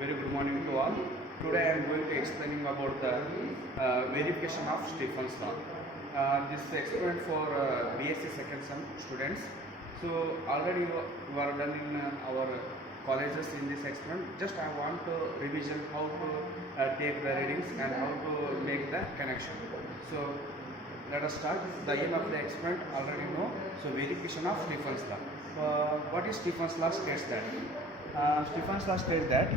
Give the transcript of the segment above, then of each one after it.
Very good morning to all. Today I am going to explaining about the verification of Stephen's law. This experiment for BSc second sem students. So already you are done in our colleges in this experiment. Just I want to revision how to take the readings and how to make the connection. So let us start. The aim of the experiment already know. So verification of Stephen's law. What is Stephen's law states that? Stephen's law states that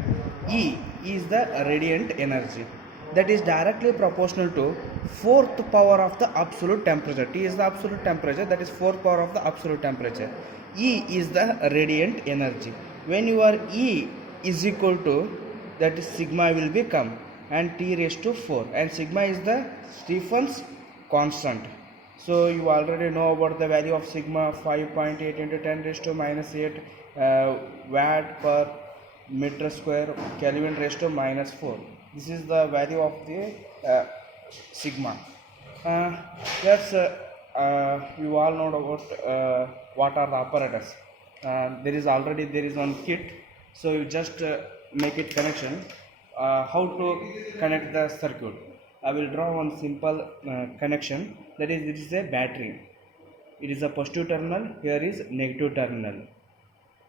E is the radiant energy that is directly proportional to fourth power of the absolute temperature. T is the absolute temperature, that is fourth power of the absolute temperature. E is the radiant energy. When your E is equal to, that is sigma will become, and T raised to 4, and sigma is the Stephen's constant. So you already know about the value of sigma, 5.8 into 10 raised to minus 8 watt per meter square, Kelvin raised to minus 4. This is the value of the sigma. Yes, you all know about what are the apparatus. There is one kit, so you just make it connection. How to connect the circuit? I will draw one simple connection. That is, it is a battery. It is a positive terminal. Here is negative terminal.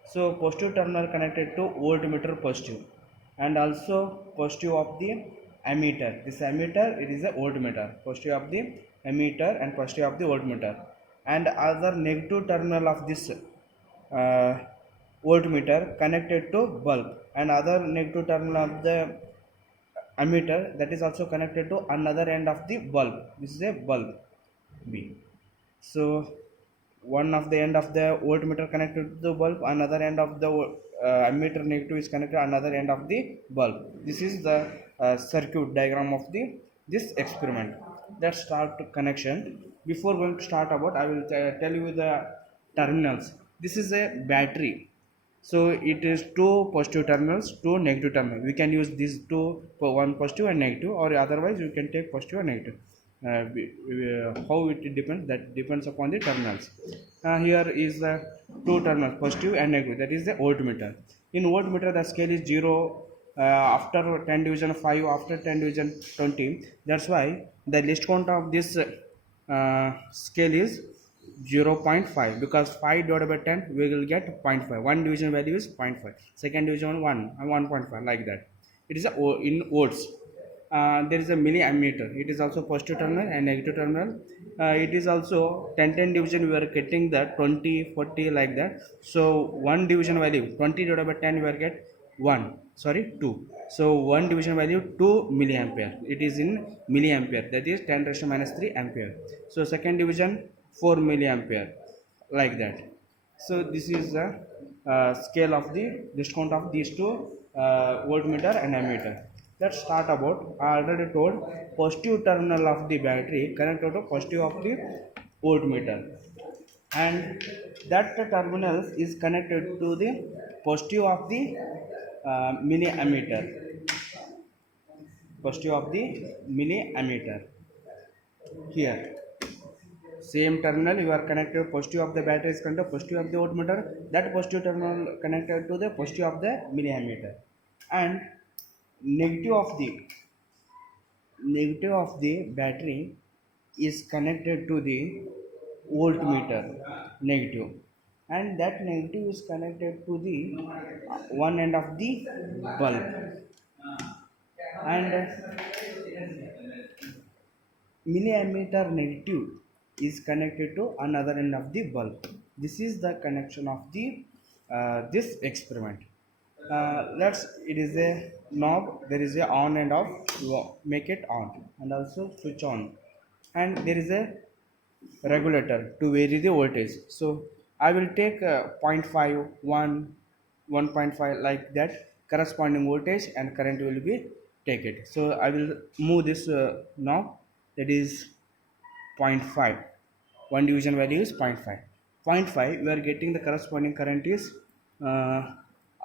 So positive terminal connected to voltmeter positive, and also positive of the ammeter. This ammeter, it is a voltmeter. Positive of the ammeter and positive of the voltmeter, and other negative terminal of this voltmeter connected to bulb, and other negative terminal of the ammeter that is also connected to another end of the bulb. This is a bulb B. So one of the end of the voltmeter connected to the bulb, another end of the ammeter negative is connected to another end of the bulb. This is the circuit diagram of this experiment. Let's start connection. Before going to start about, I will tell you the terminals. This is a battery. So it is two positive terminals, two negative terminals. We can use these two, one positive and negative, or otherwise you can take positive and negative. How it depends, that depends upon the terminals. Here is the two terminals, positive and negative, that is the voltmeter. In voltmeter the scale is 0 after 10 division 5, after 10 division 20. That's why the least count of this scale is 0.5, because 5 divided by 10 we will get 0.5. One division value is 0.5, second division 1 and 1.5, like that. It is in volts. There is a milliammeter. It is also positive terminal and negative terminal. It is also 10 division, we are getting that 20 40 like that. So one division value 20 divided by 10 we will get 2. So one division value 2 milliampere. It is in milliampere, that is 10 raised to minus 3 ampere. So second division 4 milliampere, like that. So this is the scale of the discount of these two voltmeter and ammeter. Let's start about, I already told, positive terminal of the battery connected to positive of the voltmeter, and that terminal is connected to the positive of the milliammeter. Positive of the milliammeter. Here same terminal you are connected, positive of the battery is connected to positive of the voltmeter, that positive terminal connected to the positive of the milliammeter, and negative of the battery is connected to the voltmeter, negative, and that negative is connected to the one end of the bulb, and milliammeter negative is connected to another end of the bulb. This is the connection of the this experiment. It is a knob, there is a on and off, you make it on, and also switch on, and there is a regulator to vary the voltage. So I will take 0.5 1 1.5, like that, corresponding voltage and current will be take it. So I will move this knob, that is 0.5, one division value is 0.5. 0.5 we are getting the corresponding current is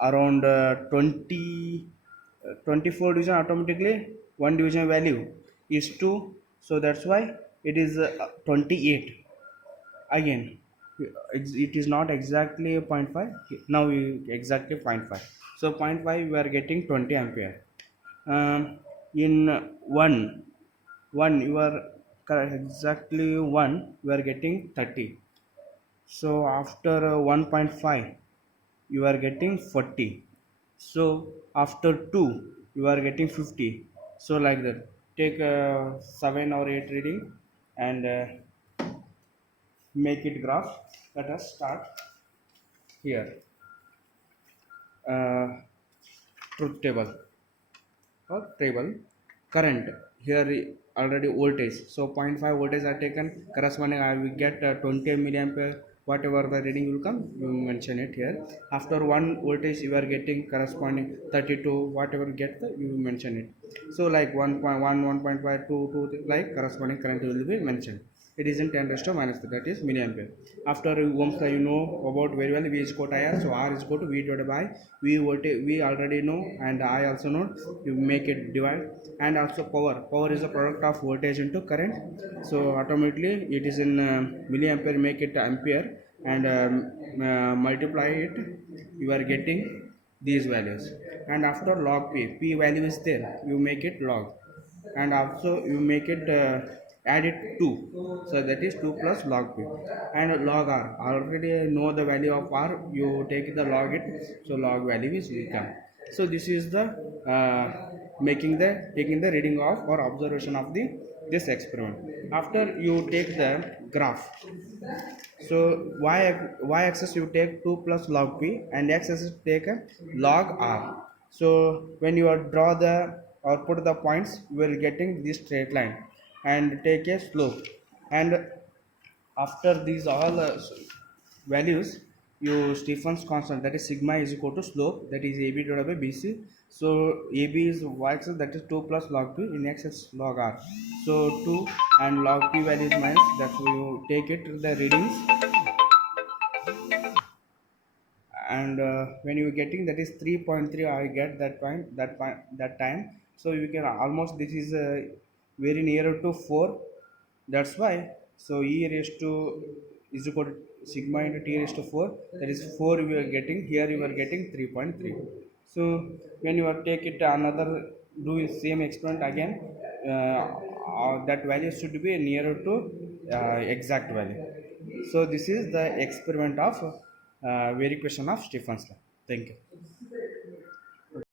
around 24 division, automatically one division value is 2, so that's why it is 28. Again it is not exactly 0.5, now exactly 0.5. So 0.5 you are getting 20 ampere. In 1 you are exactly 1 you are getting 30. So after 1.5 you are getting 40. So after 2 you are getting 50. So like that, take 7 or 8 reading and make it graph. Let us start here. uh, Truth table or table. Current, here already voltage, so zero point 0.5 voltage are taken, corresponding I will get 20 milliampere. Whatever the reading will come, you mention it here. After 1 voltage you are getting corresponding 32, whatever get the, you mention it. So like 1.1, 1.5, 2, 2, like corresponding current will be mentioned. It is in 10 raised to minus 3, that is milliampere. After ohms law you know about very well, V is equal to IR, so R is equal to V divided by V voltage, we already know, and I also know. You make it divide. And also power is a product of voltage into current, so automatically it is in milliampere, make it ampere, and multiply it, you are getting these values. And after log p value is there, you make it log, and also you make it add it 2, so that is 2 plus log p. And log r, already know the value of r, you take the log it, so log value is will come. So this is the uh, taking the reading of or observation of the this experiment. After you take the graph, so y axis you take 2 plus log p, and x axis take a log r. So when you are draw the or put the points, you will getting this straight line and take a slope. And after these all values, you Stephen's constant, that is sigma is equal to slope, that is AB divided by BC. So AB is y axis, that is 2 plus log p, in x is log r. So 2 and log p value is minus, that's why you take it the readings. And when you getting that is 3.3, I get that time. So you can almost, this is very near to 4, that's why. So e raised to is equal to sigma into t raised to 4, that is 4 you are getting, here you are getting 3.3. So when you are take it another, do same experiment again, that value should be nearer to exact value. So this is the experiment of verification of Stephen's law. Thank you.